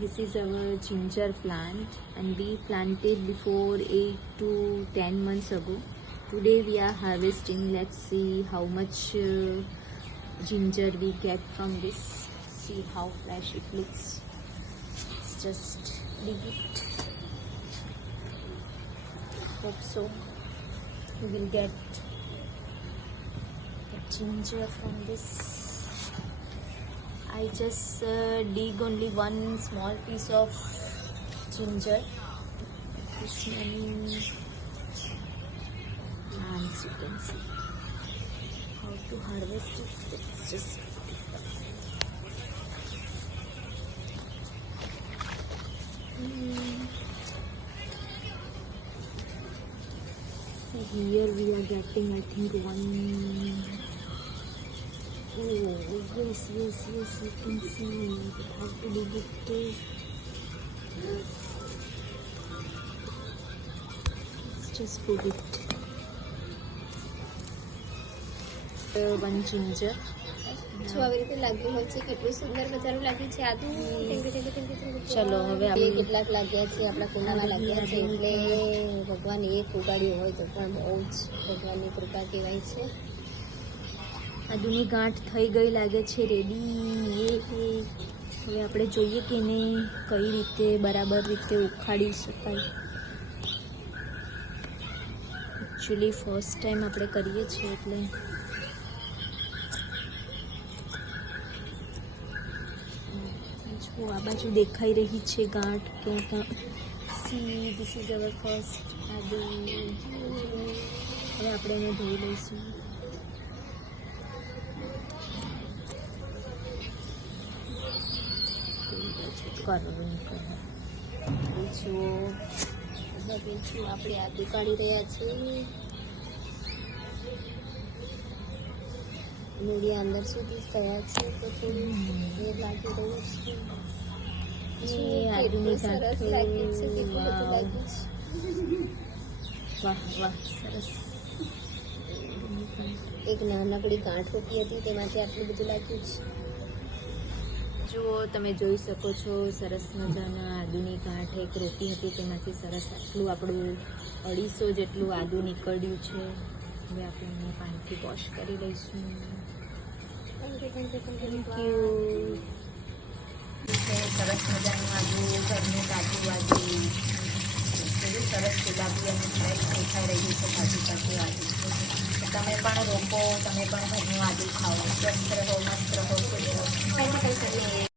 This is our ginger plant and we planted before 8 to 10 months ago. Today we are harvesting. Let's see how much ginger we get from this. See how fresh it looks. Let's just dig it. Hope so. We will get the ginger from this. I just dig only one small piece of ginger. This many plants you can see. How to harvest it? Let's just see here we are getting I think one. Oh, yes, you can see how to dig it too. Let's just put it. One ginger. જો આવી રીતે લાગ્યું હોય છે કેટલું સુંદર મજાનું લાગ્યું છે આદુ ચલો હવે એ કેટલાક લાગ્યા છે આપણા કુંડામાં લાગ્યા છે એટલે ભગવાન એક ઉગાડ્યું હોય તો પણ બહુ જ ભગવાનની કૃપા કહેવાય છે. આદુની ગાંઠ થઈ ગઈ લાગે છે રેડી. હવે આપણે જોઈએ કે એને કઈ રીતે બરાબર રીતે ઉખાડી શકાય. એકચ્યુઅલી ફર્સ્ટ ટાઈમ આપણે કરીએ છીએ એટલે આ બાજુ દેખાઈ રહી છે ગાંઠ ક્યાં see this is our first આદુ. હવે આપણે એને ધોઈ લઈશું. બીજું આપણે આદુ કાઢી રહ્યા છીએ. મૂળિયા અંદર સુધી ગયા છે તો થોડું એ લાગી રહ્યું છે. આદુની સરસ લાગ્યું છે કેટલું બધું લાગ્યું છે. વાહ વાહ સરસ. એક નાનકડી ગાંઠ રોપી હતી તેમાંથી આટલું બધું લાગ્યું છે. જુઓ તમે જોઈ શકો છો સરસ મજાના આદુની ગાંઠ એક રોપી હતી તેમાંથી સરસ આટલું આપણું 250 જેટલું આદુ નીકળ્યું છે. હવે આપણે એને પાણીથી વોશ કરી લઈશું. Thank you. સરસ મજાનું આદુ ઘરનું તાજું આદુ બધું સરસ ગુલાબી અને ફ્રેશ દેખાઈ રહ્યું છે. તાજું તાજું આદુ તમે પણ રોપો, તમે પણ ઘરનું આદુ ખાઓ. સ્વસ્થ રહો, મસ્ત રહો, ખુશ રહો.